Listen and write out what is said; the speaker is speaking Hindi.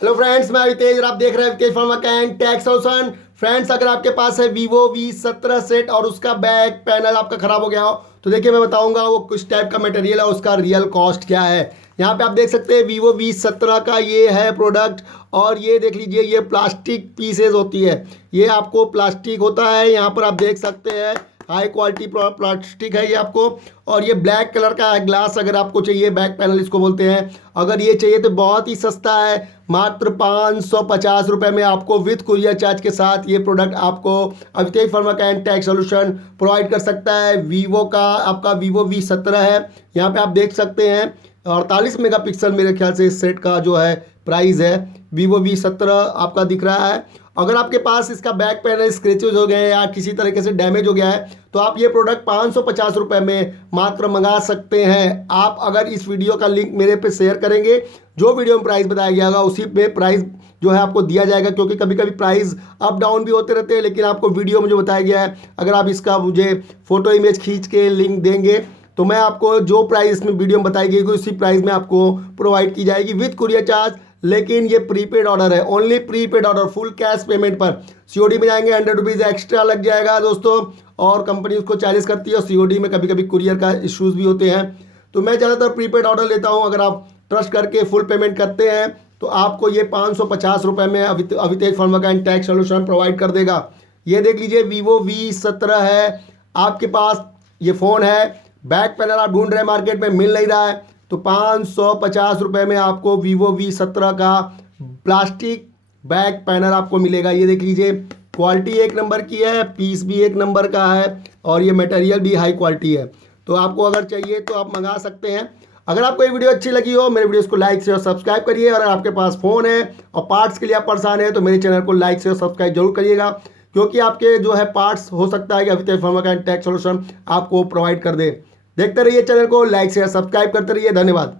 हेलो फ्रेंड्स, मैं अवितेज और आप देख रहे हैं अवितेज फंवर्क्स&Tech सॉल्यूशन। फ्रेंड्स, अगर आपके पास है vivo V17 सेट और उसका बैक पैनल आपका खराब हो गया हो तो देखिए मैं बताऊंगा वो किस टाइप का मटेरियल है, उसका रियल कॉस्ट क्या है। यहाँ पे आप देख सकते हैं vivo V17 का ये है प्रोडक्ट। और ये देख लीजिए, ये प्लास्टिक पीसेज होती है, ये आपको प्लास्टिक होता है। यहाँ पर आप देख सकते हैं हाई क्वालिटी प्लास्टिक है ये आपको। और ये ब्लैक कलर का है ग्लास, अगर आपको चाहिए बैक पैनल इसको बोलते हैं। अगर ये चाहिए तो बहुत ही सस्ता है, मात्र 550 रुपये में आपको विथ कुरियर चार्ज के साथ ये प्रोडक्ट आपको अवितेज फंवर्क्स&Tech सॉल्यूशन प्रोवाइड कर सकता है। वीवो का आपका vivo V17 है। यहाँ पे आप देख सकते हैं 48 मेगापिक्सल मेरे ख्याल से इस सेट का जो है प्राइस है। vivo V17 आपका दिख रहा है। अगर आपके पास इसका बैक पैनल स्क्रैचेज हो गए या किसी तरीके से डैमेज हो गया है तो आप ये प्रोडक्ट 550 रुपये में मात्र मंगा सकते हैं। आप अगर इस वीडियो का लिंक मेरे पे शेयर करेंगे, जो वीडियो में प्राइस बताया गया होगा उसी पे प्राइस जो है आपको दिया जाएगा, क्योंकि कभी कभी प्राइस अप डाउन भी होते रहते हैं। लेकिन आपको वीडियो में जो बताया गया है, अगर आप इसका मुझे फ़ोटो इमेज खींच के लिंक देंगे तो मैं आपको जो प्राइस में वीडियो में बताई गई उसी प्राइस में आपको प्रोवाइड की जाएगी विथ कुरियर चार्ज। लेकिन ये प्रीपेड ऑर्डर है, only prepaid order, full cash payment पर। सीओडी में जाएंगे 100 रुपीज़ एक्स्ट्रा लग जाएगा दोस्तों, और कंपनी उसको चार्जेस करती है। और सीओडी में कभी कभी कुरियर का इश्यूज़ भी होते हैं, तो मैं ज़्यादातर प्रीपेड ऑर्डर लेता हूँ। अगर आप ट्रस्ट करके फुल पेमेंट करते हैं तो आपको ये 550 रुपये में अवितेज फंवर्क्स&Tech सॉल्यूशन प्रोवाइड कर देगा। ये देख लीजिए vivo V17 है आपके पास, ये फ़ोन है। बैक पैनल आप ढूंढ रहे हैं, मार्केट में मिल नहीं रहा है, तो 550 रुपये में आपको vivo V17 का प्लास्टिक बैक पैनल आपको मिलेगा। ये देख लीजिए, क्वालिटी एक नंबर की है, पीस भी एक नंबर का है, और ये मटेरियल भी हाई क्वालिटी है। तो आपको अगर चाहिए तो आप मंगा सकते हैं। अगर आपको ये वीडियो अच्छी लगी हो, मेरे वीडियोस को लाइक से और सब्सक्राइब करिए। और अगर आपके पास फ़ोन है और पार्ट्स के लिए आप परेशान है तो मेरे चैनल को लाइक से और सब्सक्राइब जरूर करिएगा, क्योंकि आपके जो है पार्ट्स हो सकता है कि अवितेज फंवर्क्स&Tech सॉल्यूशन आपको प्रोवाइड कर दे। देखते रहिए चैनल को, लाइक शेयर सब्सक्राइब करते रहिए। धन्यवाद।